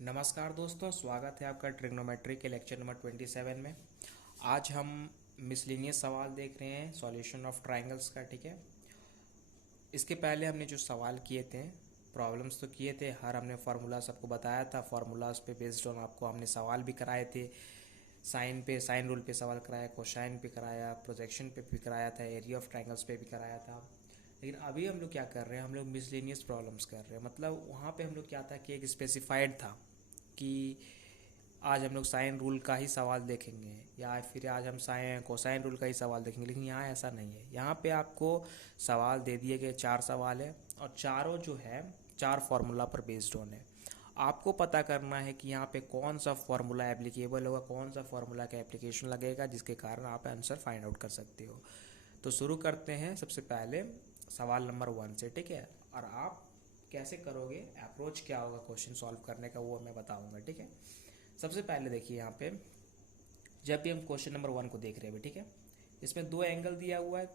नमस्कार दोस्तों, स्वागत है आपका ट्रिग्नोमेट्री के लेक्चर नंबर 27 में। आज हम मिसलिनियस सवाल देख रहे हैं, सॉल्यूशन ऑफ ट्रायंगल्स का। ठीक है, इसके पहले हमने जो सवाल किए थे, प्रॉब्लम्स तो किए थे, हर हमने फार्मूलाज आपको बताया था। फार्मूलाज पे बेस्ड ऑन आपको हमने सवाल भी कराए थे। साइन रूल पे सवाल कराया, कोसाइन पे कराया, प्रोजेक्शन पे भी कराया था, एरिया ऑफ ट्रायंगल्स पे भी कराया था। लेकिन अभी हम लोग क्या कर रहे हैं, हम लोग मिसलेनियस प्रॉब्लम्स कर रहे हैं। मतलब वहाँ पे हम लोग क्या था कि एक स्पेसिफाइड था कि आज हम लोग साइन रूल का ही सवाल देखेंगे या फिर आज हम कोसाइन रूल का ही सवाल देखेंगे। लेकिन यहाँ ऐसा नहीं है। यहाँ पे आपको सवाल दे दिए गए, 4 सवाल है और चारों जो है 4 फार्मूला पर बेस्ड ऑन है। आपको पता करना है कि यहाँ पे कौन सा फार्मूला एप्लीकेबल होगा, कौन सा फार्मूला का एप्लीकेशन लगेगा, जिसके कारण आप आंसर फाइंड आउट कर सकते हो। तो शुरू करते हैं सबसे पहले सवाल नंबर 1 से। ठीक है, और आप कैसे करोगे, अप्रोच क्या होगा क्वेश्चन सॉल्व करने का, वो मैं बताऊंगा। ठीक है, सबसे पहले देखिए यहाँ पे जब भी हम क्वेश्चन नंबर 1 को देख रहे हैं, ठीक है, इसमें 2 एंगल दिया हुआ है,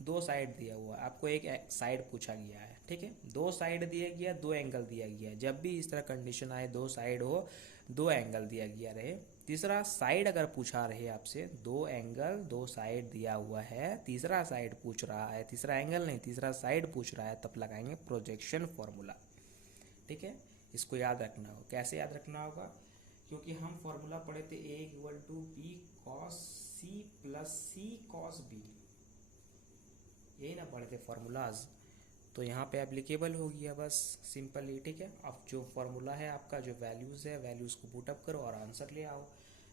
2 साइड दिया हुआ है। आपको एक साइड पूछा गया है। ठीक है, 2 साइड दिया गया, 2 एंगल दिया गया है। जब भी इस तरह कंडीशन आए, 2 साइड हो, 2 एंगल दिया गया रहे। तीसरा साइड अगर पूछा रहे आपसे, 2 एंगल 2 साइड दिया हुआ है, तीसरा साइड पूछ रहा है, तीसरा एंगल नहीं, तीसरा साइड पूछ रहा है, तब लगाएंगे प्रोजेक्शन फॉर्मूला। ठीक है, इसको याद रखना होगा। कैसे याद रखना होगा? क्योंकि हम फॉर्मूला पढ़े थे A equal to B cos C plus C cos B, यही ना पढ़े थे फॉर्मूलाज। तो यहाँ पे एप्लीकेबल हो गया, बस सिंपली। ठीक है, अब जो फॉर्मूला है आपका, जो वैल्यूज़ है, वैल्यूज़ को पुटअप करो और आंसर ले आओ।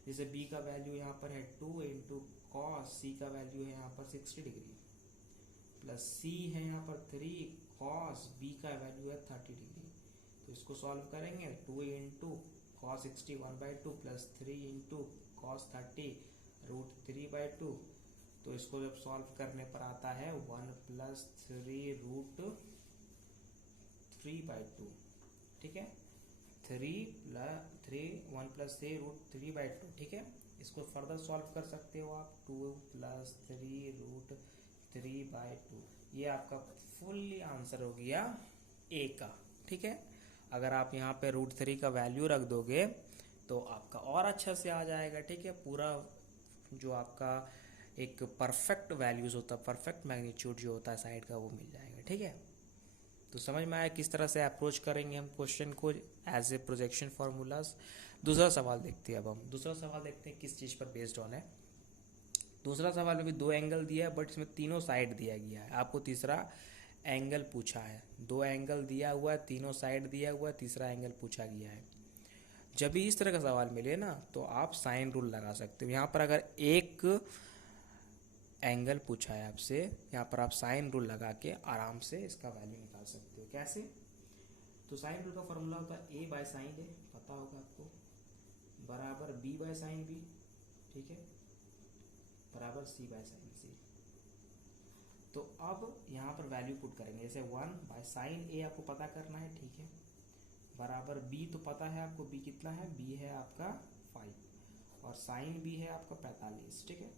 जैसे b का वैल्यू यहाँ पर है 2 इंटू कॉस, सी का वैल्यू है यहाँ पर 60 डिग्री, प्लस c है यहाँ पर 3 कॉस, b का वैल्यू है 30 डिग्री। तो इसको सॉल्व करेंगे, 2 into cos 60 1/2 plus 3 into cos 30 root 3/2। तो इसको जब सॉल्व करने पर आता है 1 प्लस 3 रूट 3/2। ठीक है, 1 प्लस 3 रूट 3/2। ठीक है, इसको फर्दर सॉल्व कर सकते हो आप, 2 प्लस 3 रूट 3/2। ये आपका फुल्ली आंसर हो गया ए का। ठीक है, अगर आप यहाँ पे √3 का वैल्यू रख दोगे तो आपका और अच्छा से आ जाएगा। ठीक है, पूरा जो आपका एक परफेक्ट वैल्यूज होता है, परफेक्ट मैग्नीट्यूड जो होता है साइड का, वो मिल जाएगा। ठीक है, तो समझ में आया किस तरह से अप्रोच करेंगे हम क्वेश्चन को एज ए प्रोजेक्शन फार्मूलाज। दूसरा सवाल देखते हैं। अब हम दूसरा सवाल देखते हैं किस चीज़ पर बेस्ड ऑन है। दूसरा सवाल में भी 2 एंगल दिया है, बट इसमें तीनों साइड दिया गया है। आपको तीसरा एंगल पूछा है, 2 एंगल दिया हुआ है, तीनों साइड दिया हुआ है, तीसरा एंगल पूछा गया है। जब भी इस तरह का सवाल मिले ना, तो आप साइन रूल लगा सकते हो। यहाँ पर अगर एक एंगल पूछा है आपसे, यहाँ पर आप साइन रूल लगा के आराम से इसका वैल्यू निकाल सकते हो। कैसे? तो साइन रूल का फॉर्मूला होता है a बाय साइन ए, पता होगा आपको, बराबर b बाय साइन बी, ठीक है, बराबर c बाय साइन सी। तो अब यहाँ पर वैल्यू पुट करेंगे, जैसे 1 बाय साइन ए आपको पता करना है, ठीक है, बराबर b तो पता है आपको, b कितना है, b है आपका 5 और साइन b है आपका 45। ठीक है,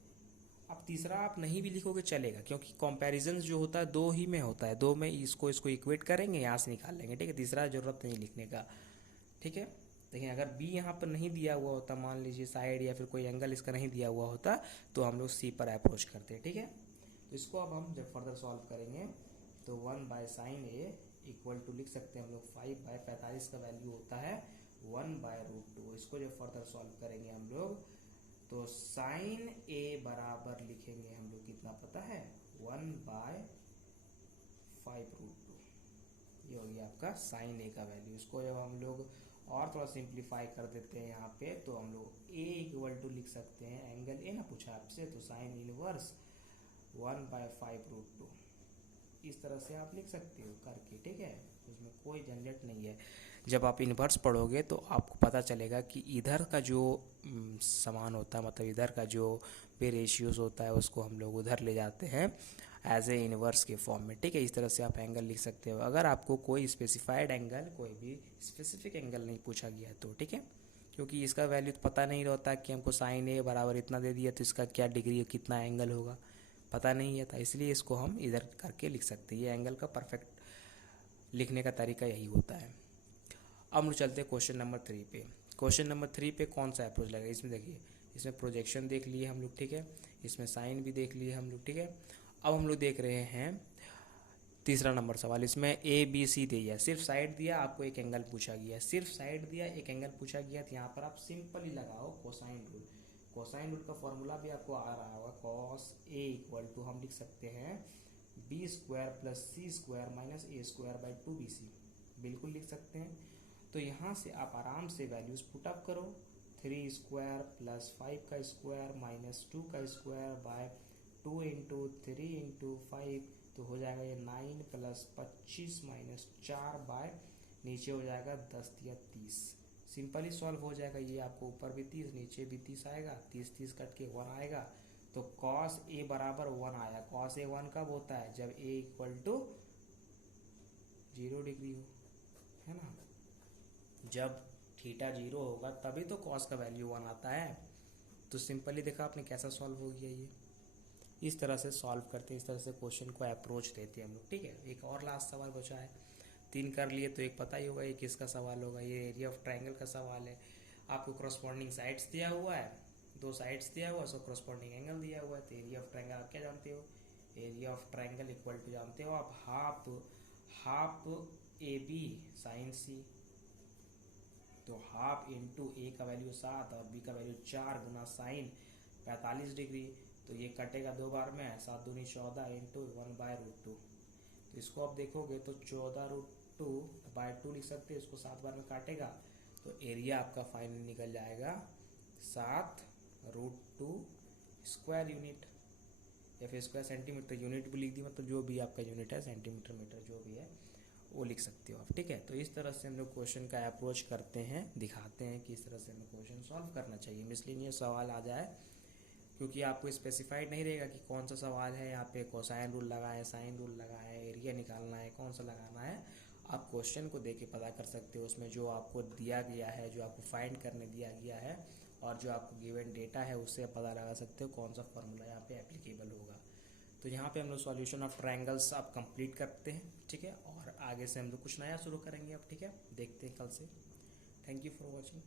अब तीसरा आप नहीं भी लिखोगे चलेगा, क्योंकि कंपैरिजन जो होता है 2 ही में होता है, 2 में इसको इक्वेट करेंगे, यहाँ से निकाल लेंगे। ठीक है, तीसरा जरूरत नहीं लिखने का। ठीक है, लेकिन अगर बी यहाँ पर नहीं दिया हुआ होता, मान लीजिए साइड या फिर कोई एंगल इसका नहीं दिया हुआ होता, तो हम लोग सी पर अप्रोच करते हैं। ठीक है, तो इसको अब हम जब फर्दर सॉल्व करेंगे तो 1 by sine A equal to लिख सकते हैं हम लोग 5 बाय 45 का वैल्यू होता है 1 बाय √2। इसको जब फर्दर सॉल्व करेंगे हम लोग तो साइन ए बराबर लिखेंगे हम लोग, कितना पता है, 1 बाय 5√2। ये हो गया आपका साइन ए का वैल्यू। इसको जब हम लोग और थोड़ा सिंप्लीफाई कर देते हैं यहाँ पे, तो हम लोग ए इक्वल टू लिख सकते हैं, एंगल ए ना पूछा आपसे, तो साइन इनवर्स 1 बाय 5√2। इस तरह से आप लिख सकते हो करके। ठीक है, उसमें कोई झंझट नहीं है। जब आप इन्वर्स पढ़ोगे तो आपको पता चलेगा कि इधर का जो समान होता है, मतलब इधर का जो पे रेशियोज होता है, उसको हम लोग उधर ले जाते हैं एज ए इन्वर्स के फॉर्म में। ठीक है, इस तरह से आप एंगल लिख सकते हो अगर आपको कोई स्पेसिफाइड एंगल, कोई भी स्पेसिफिक एंगल नहीं पूछा गया तो। ठीक है, क्योंकि इसका वैल्यू तो पता नहीं रहता कि हमको साइन ए बराबर इतना दे दिया तो इसका क्या डिग्री, कितना एंगल होगा, पता नहीं है था, इसलिए इसको हम इधर करके लिख सकते हैं। ये एंगल का परफेक्ट लिखने का तरीका यही होता है। अब हम लोग चलते हैं क्वेश्चन नंबर 3 पे। क्वेश्चन नंबर 3 पे कौन सा अप्रोच लगेगा, इसमें देखिए, इसमें प्रोजेक्शन देख लिए हम लोग, ठीक है, इसमें साइन भी देख लिए हम लोग, ठीक है। अब हम लोग देख रहे हैं तीसरा नंबर सवाल। इसमें ए बी सी दिया, सिर्फ साइड दिया, आपको एक एंगल पूछा गया, सिर्फ साइड दिया, एक एंगल पूछा गया, तो यहाँ पर आप सिंपल ही लगाओ कोसाइन रूल। कोसाइन रूल का फॉर्मूला भी आपको आ रहा होगा, कॉस ए इक्वल टू हम लिख सकते हैं B square plus C square minus A square by 2bc, बिल्कुल लिख सकते हैं। तो यहाँ से आप आराम से वैल्यूज पुटअप करो, 3 स्क्वायर प्लस 5 का स्क्वायर माइनस 2 का स्क्वायर बाय 2 इंटू 3 इंटू 5, तो हो जाएगा ये 9 प्लस 25 माइनस 4 बाय नीचे हो जाएगा 10 या 30। सिंपली सॉल्व हो जाएगा ये, आपको ऊपर भी 30 नीचे भी 30 आएगा, 30 कट के 1 आएगा, तो कॉस ए बराबर 1 आया। कॉस ए 1 कब होता है, जब ए इक्वल टू 0 डिग्री हो, है ना। जब थीटा 0 होगा तभी तो कॉस का वैल्यू 1 आता है। तो सिंपली देखा आपने कैसा सॉल्व हो गया ये, इस तरह से सॉल्व करते हैं, इस तरह से क्वेश्चन को अप्रोच देते हैं हम लोग, ठीक है। एक और लास्ट सवाल बचा है, 3 कर लिए तो एक पता ही होगा ये किसका सवाल होगा, ये एरिया ऑफ ट्राइंगल का सवाल है। आपको करस्पॉन्डिंग साइड्स दिया हुआ है, 2 साइड्स दिया हुआ है, सो करस्पॉन्डिंग एंगल दिया हुआ है। तो एरिया ऑफ ट्राइंगल आप क्या जानते हो, area of triangle equal to जानते हो आप half A B sine C, तो हाफ इंटू ए का वैल्यू 7 और बी का वैल्यू 4 गुना साइन 45 डिग्री, तो ये कटेगा 2 बार में, 7 दूनी 14 इंटू 1/√2। तो इसको आप देखोगे तो 14√2/2 लिख सकते हैं, इसको 7 बार में काटेगा तो एरिया आपका फाइनल निकल जाएगा 7√2 स्क्वायर यूनिट, या फिर स्क्वायर सेंटीमीटर, यूनिट भी लिख दी, मतलब जो भी आपका यूनिट है, सेंटीमीटर मीटर जो भी है वो लिख सकते हो आप, ठीक है। तो इस तरह से हम लोग क्वेश्चन का अप्रोच करते हैं, दिखाते हैं कि इस तरह से हमें क्वेश्चन सॉल्व करना चाहिए। मिसलिनियस सवाल आ जाए, क्योंकि आपको स्पेसिफाइड नहीं रहेगा कि कौन सा सवाल है, यहाँ पे कोसाइन रूल लगा है, साइन रूल लगा है, एरिया निकालना है, कौन सा लगाना है, आप क्वेश्चन को देख के पता कर सकते हो। उसमें जो आपको दिया गया है, जो आपको फाइंड करने दिया गया है और जो आपको गिवन डेटा है, उससे पता लगा सकते हो कौन सा फॉर्मूला यहाँ पे एप्लीकेबल होगा। तो यहाँ पे हम लोग सॉल्यूशन ऑफ ट्रायंगल्स आप कंप्लीट करते हैं, ठीक है, और आगे से हम लोग कुछ नया शुरू करेंगे अब, ठीक है, देखते हैं कल से। Thank you for watching.